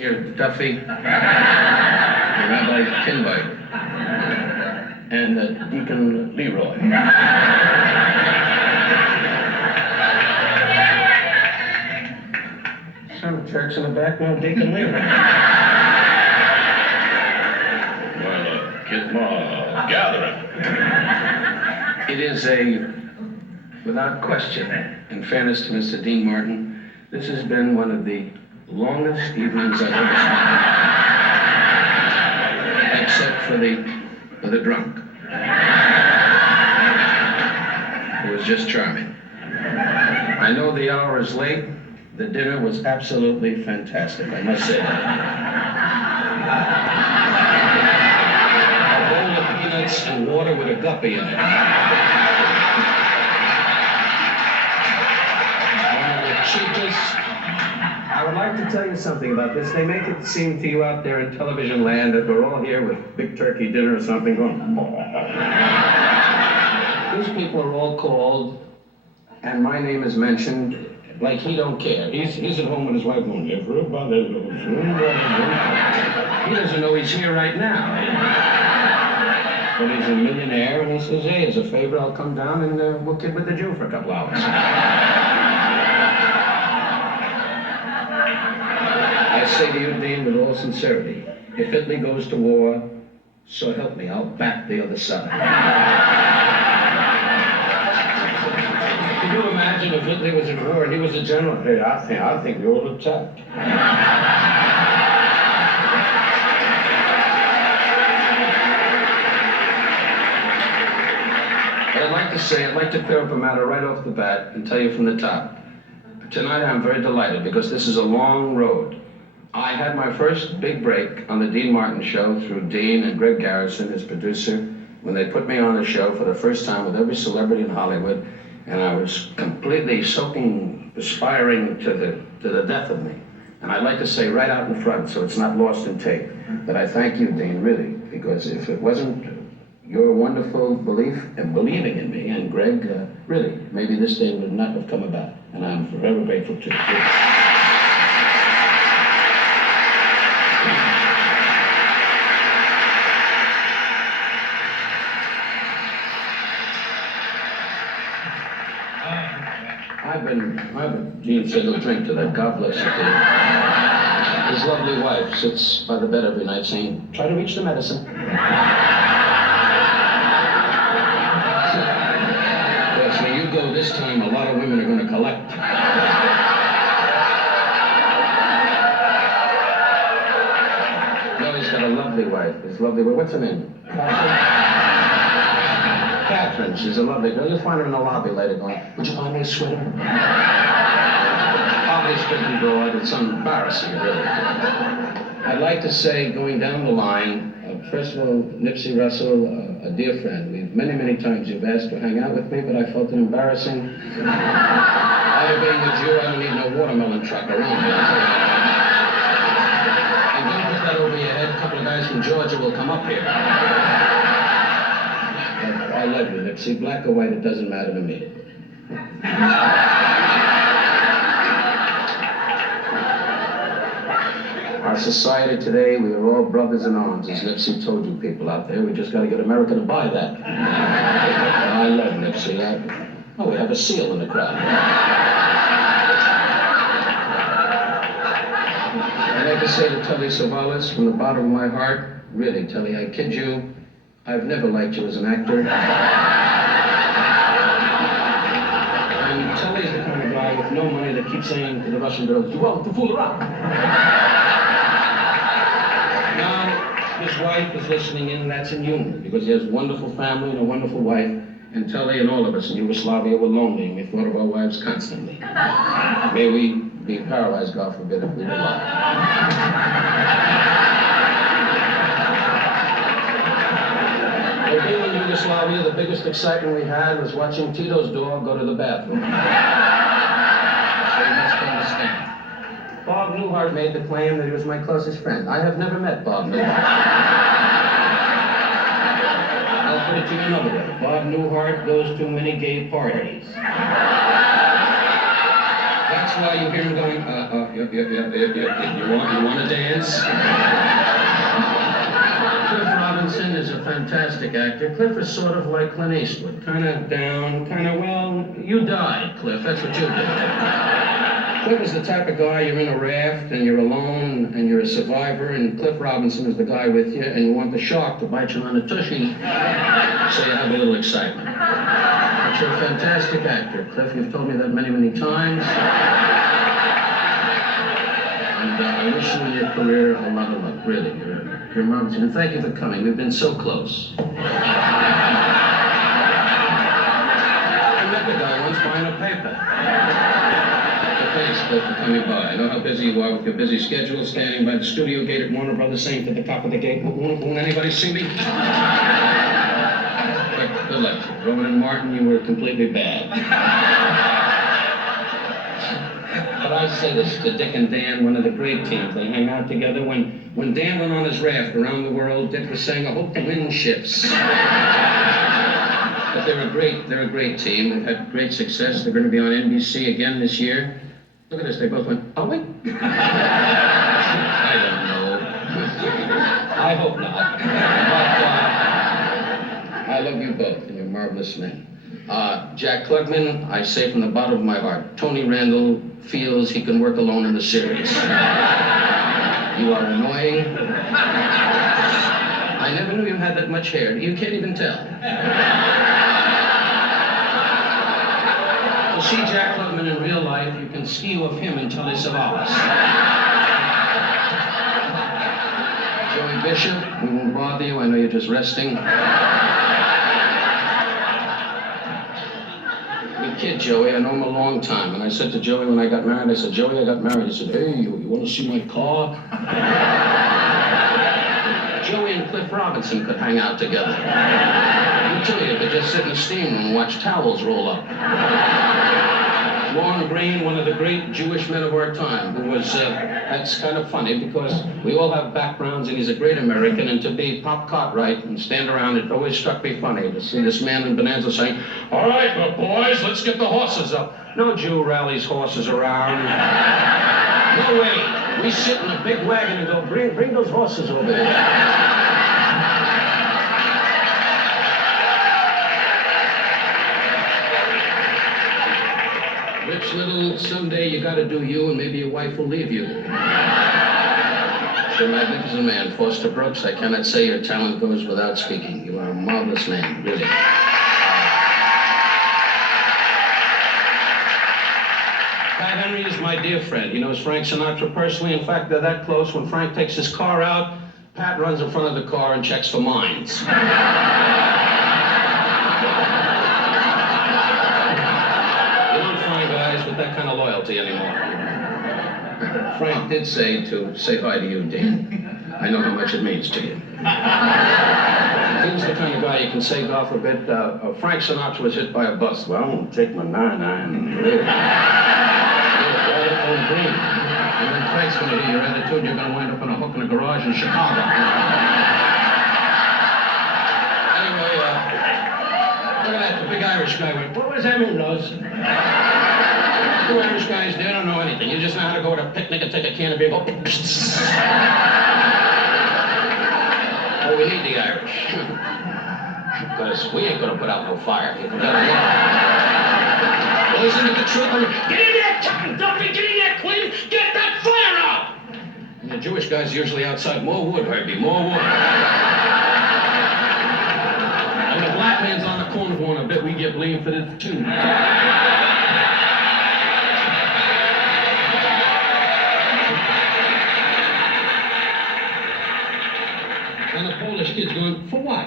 Here, Duffy, Rabbi Kinbite, and Deacon Leroy. Some church in the back, no Deacon Leroy. Well, get more gathering. It is without question, in fairness to Mr. Dean Martin, this has been one of the longest evenings I've ever spent, except for the drunk, who was just charming. I know the hour is late. The dinner was absolutely fantastic, I must say that. A bowl of peanuts and water with a guppy in it. I would like to tell you something about this. They make it seem to you out there in television land that we're all here with big turkey dinner or something going. These people are all called, and my name is mentioned, like he don't care. He's at home with his wife going, everybody loves him. He doesn't know he's here right now. But he's a millionaire, and he says, hey, as a favor, I'll come down and we'll kid with the Jew for a couple hours. I say to you, Dean, with all sincerity, if Italy goes to war, so help me, I'll back the other side. Can you imagine if Italy was at war and he was a general? Hey, I think we all attacked. But I'd like to clear up a matter right off the bat and tell you from the top. Tonight I'm very delighted because this is a long road. I had my first big break on the Dean Martin show through Dean and Greg Garrison, his producer, when they put me on the show for the first time with every celebrity in Hollywood, and I was completely soaking, perspiring to the death of me. And I'd like to say right out in front, so it's not lost in tape, that I thank you, Dean, really, because if it wasn't your wonderful belief and believing in me, and Greg, really, maybe this day would not have come about, and I'm forever grateful to you. Gene said he'll drink to that. God bless you, Dean. His lovely wife sits by the bed every night saying, try to reach the medicine. Because when you go this time, a lot of women are going to collect. No, he's got a lovely wife. What's her name? Catherine, she's a lovely girl. You'll find her in the lobby later going, would you buy me a sweater? Obviously, broad, it's embarrassing, really. I'd like to say, going down the line, first of all, Nipsey Russell, a dear friend. Many, many times you've asked to hang out with me, but I felt it embarrassing. After being with you, I don't need no watermelon truck around me. And don't put that over your head. A couple of guys from Georgia will come up here. I love you, Nipsey. Black or white, it doesn't matter to me. Our society today, we are all brothers in arms, as Nipsey told you people out there. We just got to get America to buy that. I love Nipsey. We have a seal in the crowd. I'd like to say to Tully Savalas, from the bottom of my heart, really, Tully, I kid you, I've never liked you as an actor. And Tully's the kind of guy with no money that keeps saying to the Russian girls, you're welcome to fool around. Now, his wife is listening in, that's in humor, because he has a wonderful family and a wonderful wife, and Tully and all of us in Yugoslavia were lonely, and we thought of our wives constantly. May we be paralyzed, God forbid, if we were alive. Being in Yugoslavia, the biggest excitement we had was watching Tito's dog go to the bathroom. So you must understand. Bob Newhart made the claim that he was my closest friend. I have never met Bob Newhart. I'll put it to you another way. Bob Newhart goes to many gay parties. That's why you hear him going, you want to dance? Cliff Robinson is a fantastic actor. Cliff is sort of like Clint Eastwood, kind of down, kind of, well, you died, Cliff. That's what you did. Cliff is the type of guy, you're in a raft and you're alone and you're a survivor, and Cliff Robinson is the guy with you, and you want the shark to bite you on the tushy so you have a little excitement. But you're a fantastic actor, Cliff. You've told me that many, many times. And I wish you and your career a lot of luck, really. You're marvelous. And thank you for coming. We've been so close. I met the guy once buying a paper. Thanks, Cliff, for coming by. I know how busy you are with your busy schedule, standing by the studio gate at Warner Brothers saying to the top of the gate, won't anybody see me? But good luck. Robert and Martin, you were completely bad. But I say this to Dick and Dan, one of the great teams. They hang out together. When Dan went on his raft around the world, Dick was saying, I hope the wind shifts. But they're a great team. They've had great success. They're going to be on NBC again this year. Look at this, they both went, oh, wait. I don't know. I hope not. But I love you both, and you're marvelous men. Jack Klugman, I say from the bottom of my heart, Tony Randall feels he can work alone in the series. You are annoying. I never knew you had that much hair. You can't even tell. To see Jack Klugman in real life, you can skew of him until he survives. Joey Bishop, we won't bother you. I know you're just resting. We kid Joey. I know him a long time. And I said to Joey when I got married, I said, Joey, I got married. He said, hey, you want to see my car? Joey and Cliff Robinson could hang out together. You two, you could just sit in the steam room and watch towels roll up. Warren Green, one of the great Jewish men of our time, who was, that's kind of funny because we all have backgrounds and he's a great American, and to be Pop Cartwright and stand around, it always struck me funny to see this man in Bonanza saying, all right, well, boys, let's get the horses up. No Jew rallies horses around. No way. We sit in a big wagon and go, bring those horses over there. Rich little, someday you gotta do you and maybe your wife will leave you. You're a magnificent man, Foster Brooks. I cannot say your talent goes without speaking. You are a marvelous man, really. Pat Henry is my dear friend. He knows Frank Sinatra personally. In fact, they're that close. When Frank takes his car out, Pat runs in front of the car and checks for mines. With that kind of loyalty anymore. Frank did say to say hi to you, Dean. I know how much it means to you. Dean's the kind of guy you can save off a bit. Frank Sinatra was hit by a bus. Well, I'm gonna take my 9-9 and live. Right up on green. And then Frank's gonna hear your attitude, you're gonna wind up on a hook in a garage in Chicago. Anyway, look at that, the big Irish guy went, what does that mean, Rose? You Irish guys, they don't know anything. You just know how to go to a picnic and take a can of beer. Oh, we need the Irish. Because we ain't gonna put out no fire. Listen to the truth. Get in there, Captain Duffy! Get in there, Queen! Get that fire out! And the Jewish guys usually outside. More wood, Herbie, more wood. And the black man's on the corner going a bit. We get blamed for this, too. And the Polish kid's going, for what?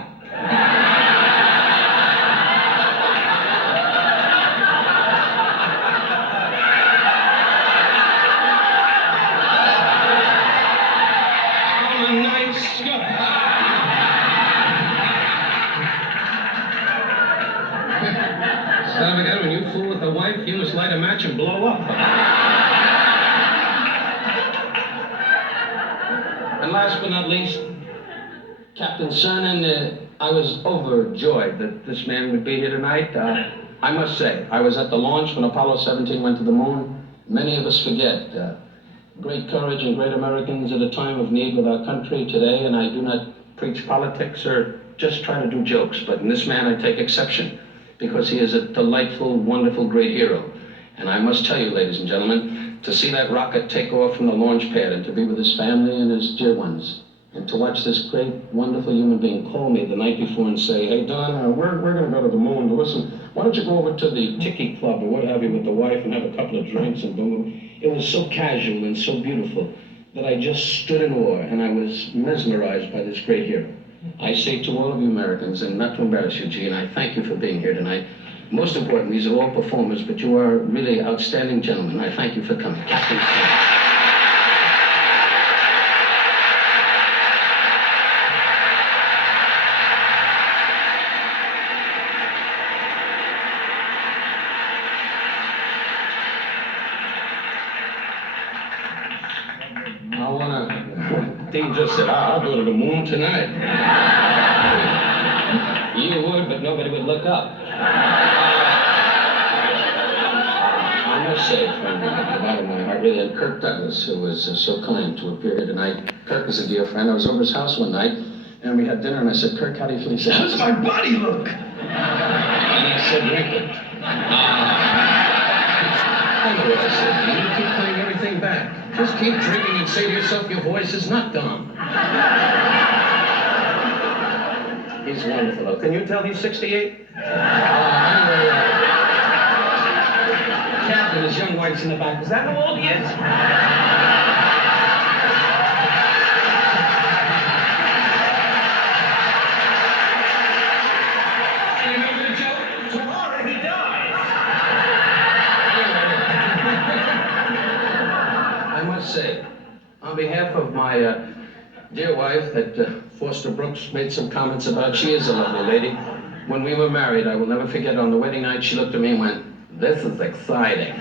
I'm a nice guy. Son of a gun, when you fool with a wife, you must light a match and blow up. And last but not least, Captain Cernan, I was overjoyed that this man would be here tonight. I must say, I was at the launch when Apollo 17 went to the moon. Many of us forget great courage and great Americans at a time of need with our country today, and I do not preach politics or just try to do jokes, but in this man I take exception because he is a delightful, wonderful, great hero. And I must tell you, ladies and gentlemen, to see that rocket take off from the launch pad and to be with his family and his dear ones, and to watch this great, wonderful human being call me the night before and say, hey, Don, we're going to go to the moon. But listen, why don't you go over to the Tiki Club or what have you with the wife and have a couple of drinks and boom. It was so casual and so beautiful that I just stood in awe and I was mesmerized by this great hero. I say to all of you Americans, and not to embarrass you, Gene, I thank you for being here tonight. Most important, these are all performers, but you are really outstanding gentlemen. I thank you for coming. Captain Smith. Dean just said, I'll go to the moon tonight. You would, but nobody would look up. I must say from the bottom of my heart, really, and Kirk Douglas, who was so kind to appear here tonight. Kirk is a dear friend. I was over his house one night, and we had dinner, and I said, Kirk, how do you feel? He said, how does my body look? And I said, wrinkled. I know what I said. You keep playing everything back. Just keep drinking and say to yourself, your voice is not dumb. He's wonderful, though. Can you tell he's 68? Anyway, Captain, his young wife's in the back. Is that how old he is? You remember the joke? Tomorrow he dies. I must say, on behalf of my dear wife that Foster Brooks made some comments about, she is a lovely lady. When we were married, I will never forget, on the wedding night, she looked at me and went, this is exciting.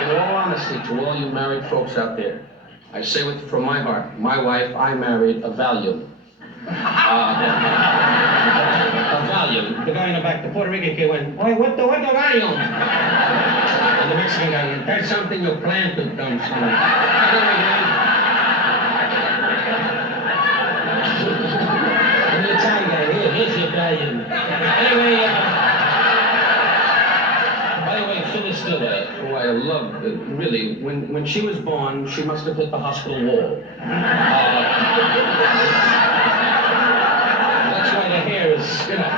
In all honesty, to all you married folks out there, I say from my heart, my wife, I married a Valium. A Valium. The guy in the back, the Puerto Rican kid went, why, what the Valium? And the Mexican guy went, that's something you planted, dumb son. And the Italian guy, here's your Valium. Anyway, by the way, Phyllis Diller, who I love, really, when she was born, she must have hit the hospital wall. That's why the hair is, you know.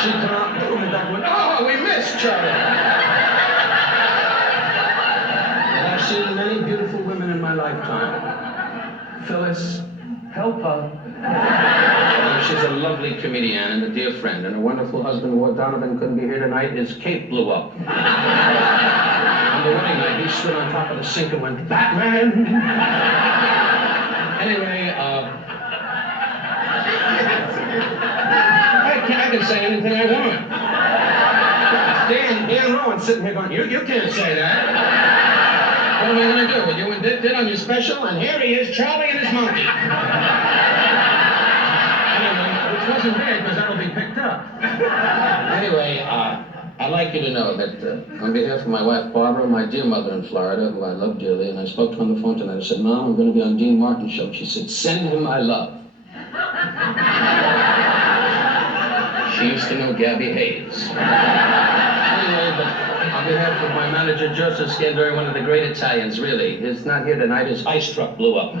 She come out and the doctor went, oh, we missed Charlie. And I've seen many beautiful women in my lifetime. Phyllis, help her. She's a lovely comedian and a dear friend, and her wonderful husband, Ward Donovan, couldn't be here tonight. His cape blew up. On the wedding night, he stood on top of the sink and went, Batman! Anyway, I can say anything I want. Dan Rowan's sitting here going, you can't say that. What am I going to do? What you did on your special? And here he is, Charlie and his monkey. Anyway, which wasn't bad, because that'll be picked up. Anyway, I'd like you to know that on behalf of my wife, Barbara, my dear mother in Florida, who I love dearly, and I spoke to her on the phone tonight, I said, Mom, I'm going to be on Dean Martin's show. She said, send him my love. She used to know Gabby Hayes. Anyway, but on behalf of my manager, Joseph Scandori, one of the great Italians, really, is not here tonight. His ice truck blew up.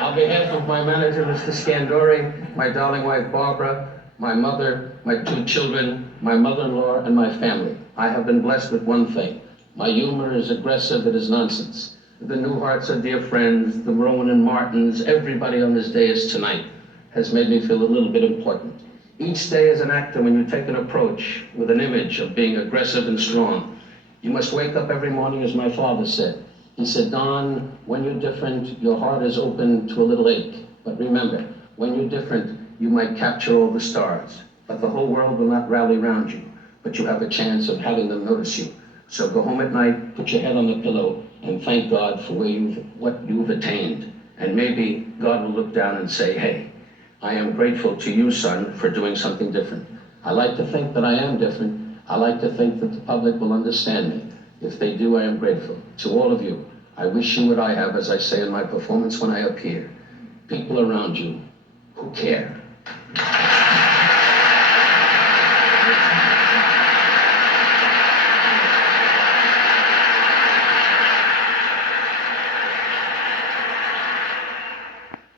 On behalf of my manager, Mr. Scandori, my darling wife, Barbara, my mother, my two children, my mother-in-law, and my family, I have been blessed with one thing. My humor is aggressive, it is nonsense. The Newharts are dear friends, the Rowan and Martins, everybody on this day is tonight has made me feel a little bit important. Each day as an actor, when you take an approach with an image of being aggressive and strong, you must wake up every morning, as my father said. He said, Don, when you're different, your heart is open to a little ache. But remember, when you're different, you might capture all the stars, but the whole world will not rally around you. But you have a chance of having them notice you. So go home at night, put your head on the pillow, and thank God for what you've attained. And maybe God will look down and say, hey, I am grateful to you, son, for doing something different. I like to think that I am different. I like to think that the public will understand me. If they do, I am grateful. To all of you, I wish you what I have, as I say in my performance when I appear. People around you who care.